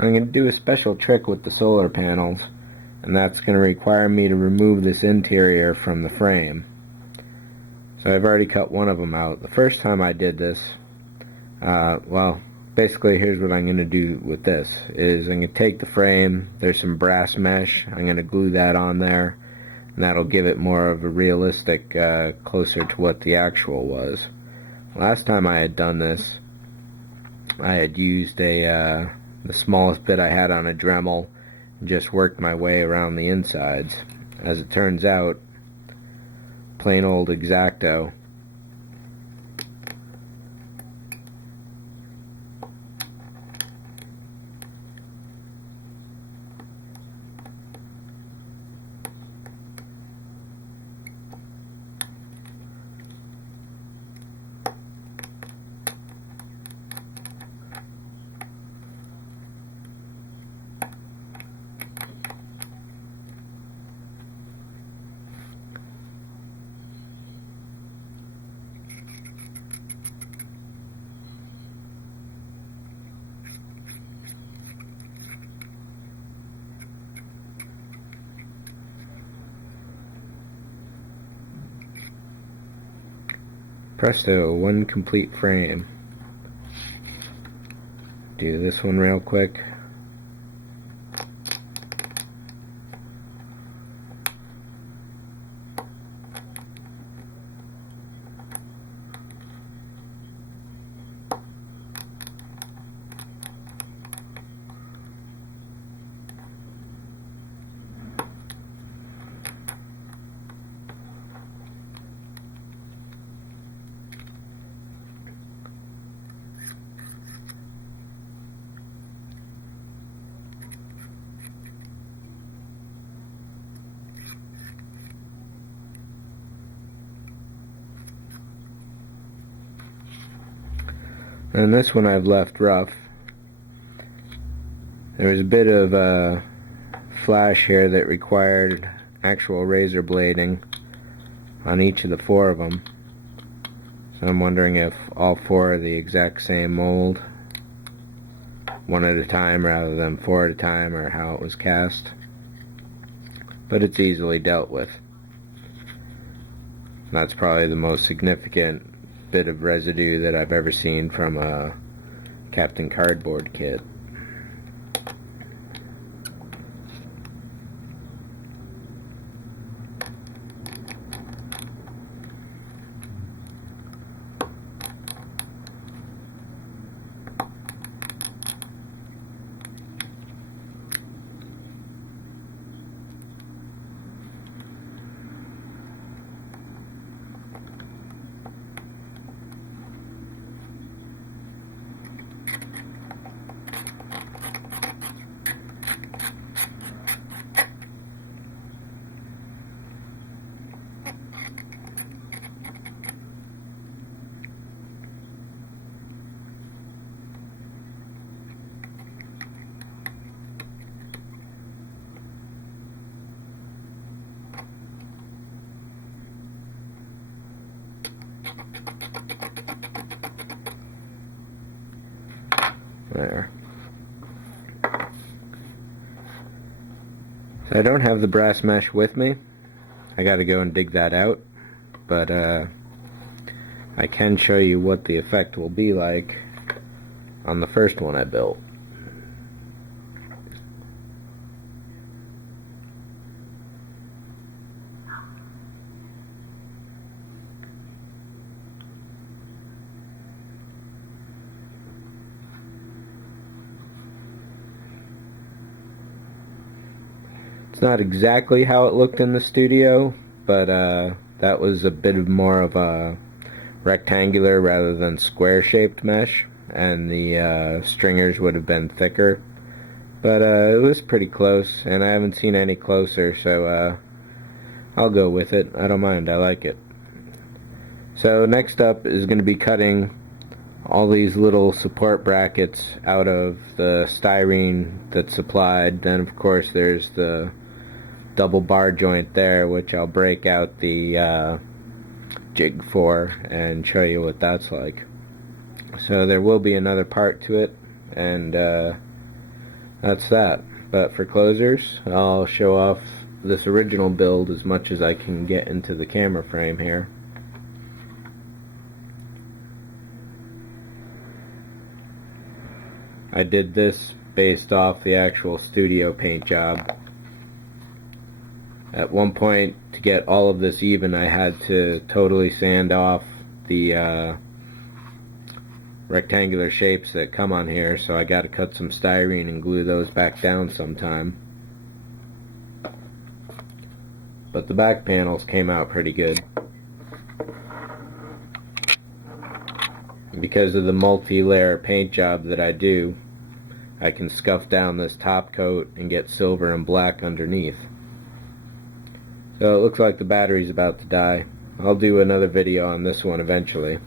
I'm going to do a special trick with the solar panels, and that's going to require me to remove this interior from the frame. So I've already cut one of them out. The first time I did this, well, basically here's what I'm going to do with this, is I'm going to take the frame, there's some brass mesh, I'm going to glue that on there, and that'll give it more of a realistic, closer to what the actual was. Last time I had done this, I had used the smallest bit I had on a Dremel and just worked my way around the insides. As it turns out, plain old X-Acto presto, one complete frame. Do this one real quick. And this one I've left rough. There was a bit of flash here that required actual razor blading on each of the four of them. So I'm wondering if all four are the exact same mold, one at a time rather than four at a time, or how it was cast. But it's easily dealt with. That's probably the most significant bit of residue that I've ever seen from a Captain Cardboard kit. There. So I don't have the brass mesh with me. I gotta go and dig that out, but I can show you what the effect will be like on the first one I built. It's not exactly how it looked in the studio, but that was a bit more of a rectangular rather than square shaped mesh, and the stringers would have been thicker. But it was pretty close, and I haven't seen any closer, so I'll go with it. I don't mind, I like it. So next up is going to be cutting all these little support brackets out of the styrene that's supplied. Then of course there's the double bar joint there, which I'll break out the jig for and show you what that's like. So there will be another part to it, and that's that. But for closers, I'll show off this original build as much as I can get into the camera frame here. I did this based off the actual studio paint job. At one point, to get all of this even, I had to totally sand off the rectangular shapes that come on here, so I got to cut some styrene and glue those back down sometime. But the back panels came out pretty good. Because of the multi-layer paint job that I do, I can scuff down this top coat and get silver and black underneath. So it looks like the battery's about to die. I'll do another video on this one eventually.